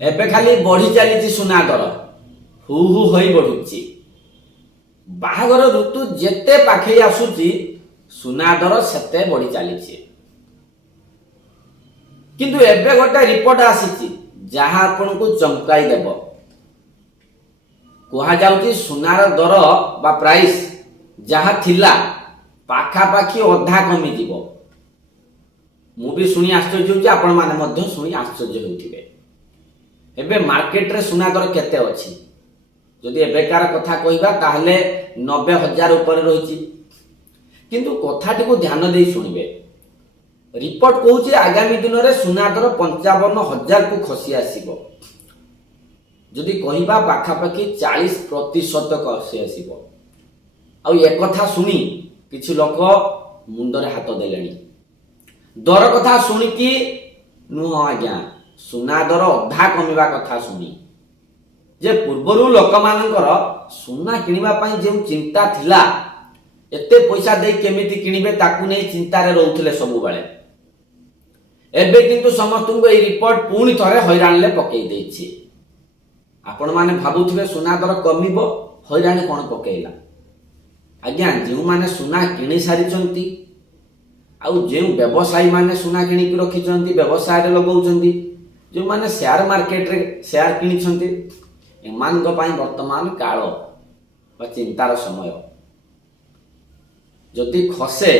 एबे खाली बढ़ी चली सुना दर हु हु होई बढ़ुची। बाहागर ऋतु जेते पाखे आसुची सुना दर सेते बढ़ी चली। किंतु एबे गोटे रिपोर्ट आसी जहाँ आपन को चमकाई देव। कहा जाउची सुनार दर बा प्राइस जहाँ थिला पाखापाखि अधा कमी जीव। मु भी शुणी आश्चर्य होउची, आपण माने मध्य शुणी आश्चर्य होउथिबे। एबे मार्केट रे सुना दर केते अछि जदि एबेकार कथा कहिबा ताहले 90,000 ऊपर रहिछि। किंतु कथाटी को ध्यान दे शुणिबे। रिपोर्ट कहूची आगामी दिन में सुना दर 55,000 को खसी आसीबो। जदि कहिबा पाखापाखि 40% खसी आसीबो। आ ये कथा सुनी किछि लोक मुंडरे हाथ देलेनी। दर कथा सुनिकी नुह आज्ञा सुना दर अधा कमिबा कथा सुनी जे पूर्वरु लोक मानकर सुना किनिबा पई जे चिंता थिला एते पैसा दे केमिति किनिबे ताकू नै चिंता रे रहउथिले सब बेले। एबे किंतु समस्त को ए रिपोर्ट पुणी थरे हैरान ले पकई देछि। आपण माने भाबुथिबे सुना दर कमिबो, हैरान कोन पकेइला। आज्ञा जेउ माने सुना किनि सारिचंती आउ जेउ व्यवसायी माने सुना किनि कि रखिचंती व्यवसाय रे लगौचंती, जो माने शेयर मार्केट रे शेयर किनिचंती एमान को पाई वर्तमान काल बा चिंतार समय। जदि खसे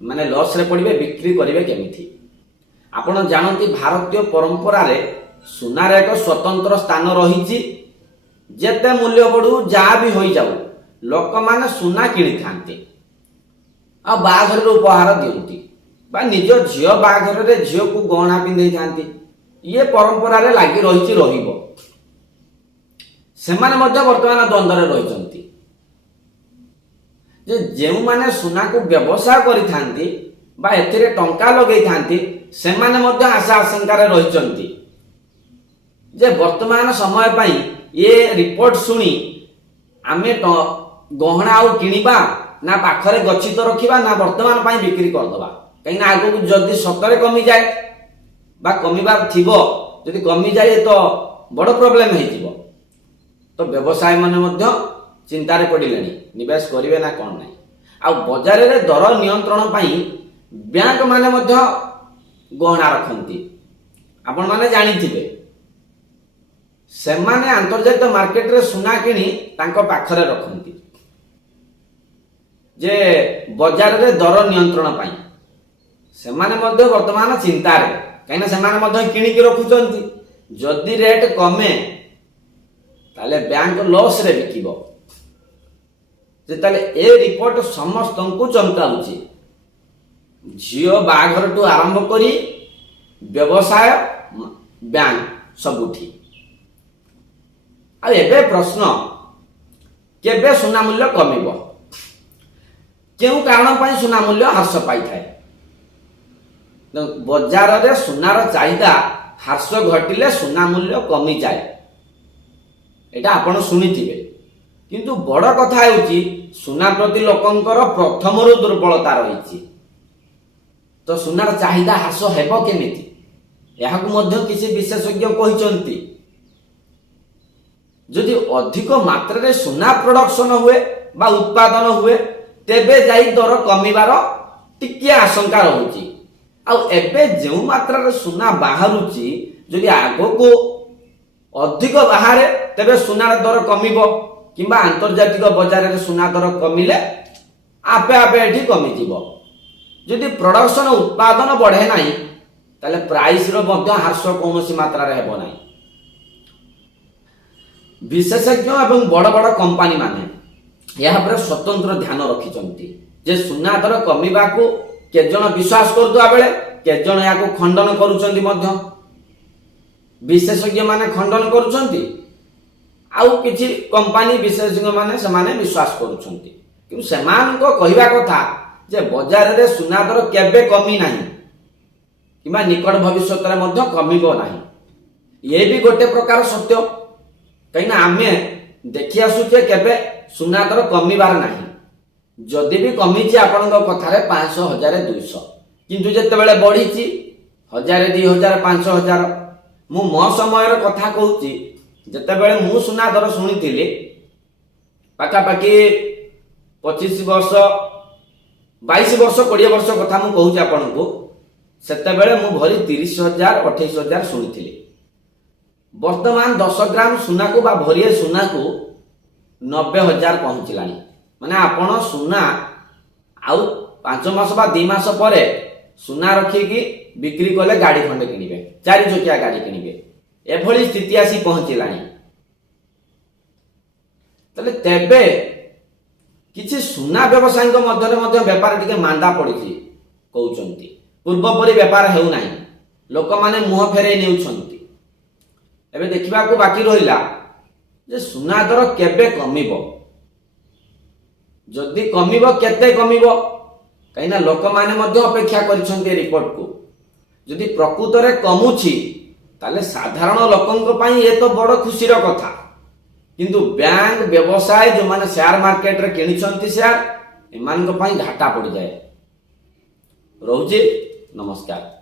माने लॉस रे पड़िबे बिक्री करिवे केमिथि। आपण जानती भारतीय परंपरा रे सुनार एक स्वतंत्र स्थान रही। जेते मूल्य बढ़ू जहाँ भी हो जाऊ लोक माने सुना किणी थांते आ बाघर उपहार दियंती बा निज झियो बाघर रे झियो को गहना पिंधै थांती। ये परंपरा रे लागी रहिछि रहिबो। सेमाने मध्य वर्तमान द्वंद्व रे रहिचंती जे जेउ माने सुना को व्यवसाय करि थांती बा एथिरे टंका लगै थांती सेमाने मध्य आशा आशंका रे रहिचंती जे वर्तमान समय पई ये रिपोर्ट सुनी आमे गहना आउ किनिबा ना पाखरे गच्छित रखिबा ना वर्तमान पई बिक्री कर दबा। कहीं ना आगो जदि सतरे कमी जाए बा कमीबार थिबो जदि कमी जाए तो बड़ प्रॉब्लम हे जिवो। तो व्यवसाय माने मध्य चिंता रे पडिलेनी निवेश करिवे ना कोन नाही। आ बाजार रे दर नियंत्रण पई बैंक माने मध्य गहना रखंती। आपण माने जानिथिबे सेमाने अंतर्जातीय मार्केट रे सुना किनी तांको पाखरे रखंती जे बाजार रे दर नियंत्रण पई। सेमाने मध्य वर्तमान चिंता रे कहीं ना सेमाने मध्य किनी कि रखुचंती। जदि रेट कमे ताले बैंक लॉस रे बिकिबो। जे ताले ए रिपोर्ट समस्त को चमकाउची। झियो बाघर टू आरंभ करी व्यवसाय बैंक सबुठी। आ एबे प्रश्न केबे सुना मूल्य कमिबो, केउ कारण पई सुना मूल्य ह्रास पाई थाए। बाजार रे सुनार चाहिदा ह्रास घटिले सुना मूल्य कमी जाए एटा आपण सुनिथिबे। किंतु बड़ कथा हेउची सुना प्रति लोकंकर प्रथमरु दुर्बलता रहिछि। तो सुनार चाहिदा ह्रास हेबो केमिति याकु मध्य किछि विशेषज्ञ कहिचंती। जदि अधिक मात्रा रे सुना प्रोडक्शन हुए बा उत्पादन हुए तेबे जाई दर कमिबार टिके आशंका रहुची। आ एबे जेउ मात्रा रे सुना बाहरुची जदि आगो को अधिक बाहारे तेबे सुनार दर कमिबो किंबा अंतर्जातिक बाजार रे सुना दर कमिले आपे आपे एठी कमी जिवो। जदि प्रोडक्शन उत्पादन बढ़े नाही ताले प्राइस रो मध्य ह्रास कोनोसी मात्रा रे हेबो नाही। विशेषज्ञ एवं बड़ बड़ कंपनी माने यह पर स्वतंत्र ध्यान रखिचंती जे सुना दर कमिबा को के जण विश्वास करदुआ बेले के जण याको खंडन करूचंती। मध्य विशेषज्ञ माने खंडन करूचंती आउ किछि कंपनी विशेषज्ञ माने समाने विश्वास करूचंती। कि समान को कहिबा कथा जे बाजार रे सुना दर केबे कमी नाही किबा निकट भविष्यत रे मध्य कमिबो नाही। ये भी गोटे प्रकार सत्य। कहीं आमे देखि आसुचे केबे सुना दर कमिबार नाही। जदि भी कमी आपण कथार 500, 1000, 200 किंतु जिते बड़े बढ़ी 1000, 2000, 5000 मु मो समय कथा कहूँ जितेबले मु सुना दर शुणी पाखापाखि 25 वर्ष 22 वर्ष 20 वर्ष कथा मु कहूँ आपण को सेतेबेले मु भरी 30,000 28,000 शुणी। वर्तमान 10 ग्राम सुना को बा भरिए सुना को 90,000 पहुँचलानी। माने आपण सुना आउ 5 मास बा 2 मास परे सुना रखिकी बिक्री कले गाड़ी खंडे किनिबे, 4 चकिया गाड़ी किनिबे, एभली स्थिति आसी पहुँचलानी। तले तेबे किछि सुना व्यवसायी मध्य व्यापार टिके मांदा पड़ी कहउचंती। पूर्वपरि व्यापार हेउ नाही, लोक माने मुह फेरे नेउछंती। एबे देखिबा को बाकी रहिला जे सुना दर केबे कमिबो, जदि कमिबो केते कमिबो, कहिना लोक माने मध्य अपेक्षा करिसंती रिपोर्ट को। जदि प्रकृत रे कमुछि ताले साधारण लोकंक पई ए तो बड़ खुशीर कथा, किंतु बैंक व्यवसाय जो माने शेयर मार्केट रे किनिसंती शेयर एमानक पई घाटा पड़ जाए। रहुछि, नमस्कार।